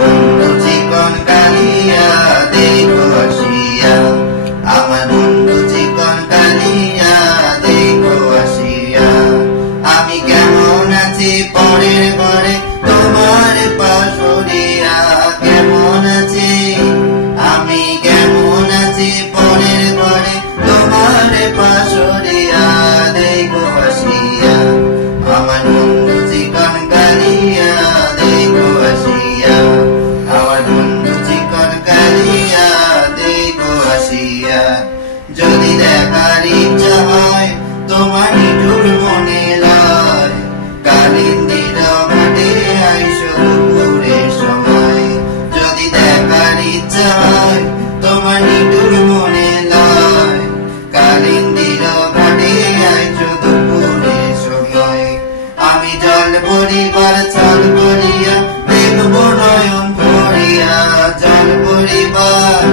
বন্ধু চিকন কালিয়া দেখো আসিয়া, আমার বন্ধু চিকন কালিয়া দেখো আসিয়া। আমি কেমন আছি পরের ঘরে তোমার পাশরিয়া, কেমন আছি আমি কেমন আছি পরের ঘরে তোমার পাশরিয়া দেখো আসিয়া। আমার বন্ধু চিকন কালিয়া দেখো আসিয়া, আমার বন্ধু চিকন কালিয়া দেখো আসিয়া। যদি দেখার ইচ্ছা হয় তোমার নিঠুর মনে লয়, কালিন্দির ঘাটে আইসো দুপুরের সময়। যদি দেখার ইচ্ছা হয় তোমার নিঠুর মনে লয়, কালিন্দির ঘাটে আইসো দুপুরের সময়। আমি জল ভরিবার চাল করিয়া দেখব নয়ন ভরিয়া, জল ভরিবার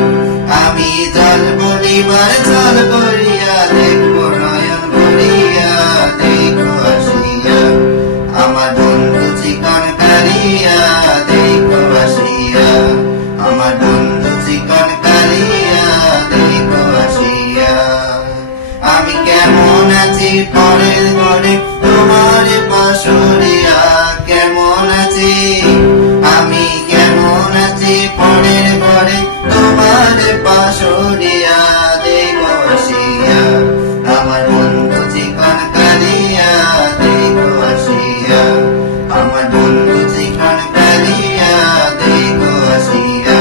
আমি জল ভরিবার চাল করিয়া দেখব নয়ন ভরিয়া দেখো আসিয়া। আমার বন্ধু চিকন কালিয়া দেখো আসিয়া, আমার বন্ধু চিকন কালিয়া দেখো আসিয়া। আমি কেমন আছি পরের ঘরে তোমার পাশরিয়া, কেমন আছি আমি কেমন আছি পরের ঘরে তোমার পাশরিয়া দেখো আসিয়া। আমার বন্ধু চিকন কালিয়া দেখো আসিয়া, আমার বন্ধু চিকন কালিয়া দেখো আসিয়া।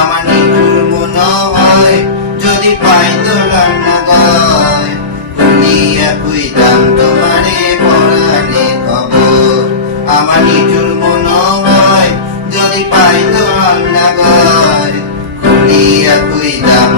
আমার নিঠুর মনে হয় যদি পাই তো রান্না গায়, খুলিয়া কইতাম তোমারে পরাণে খবর। আমার নিঠুর মনে হয় যদি পাই তো রান্না গায়, খুলিয়া কইতাম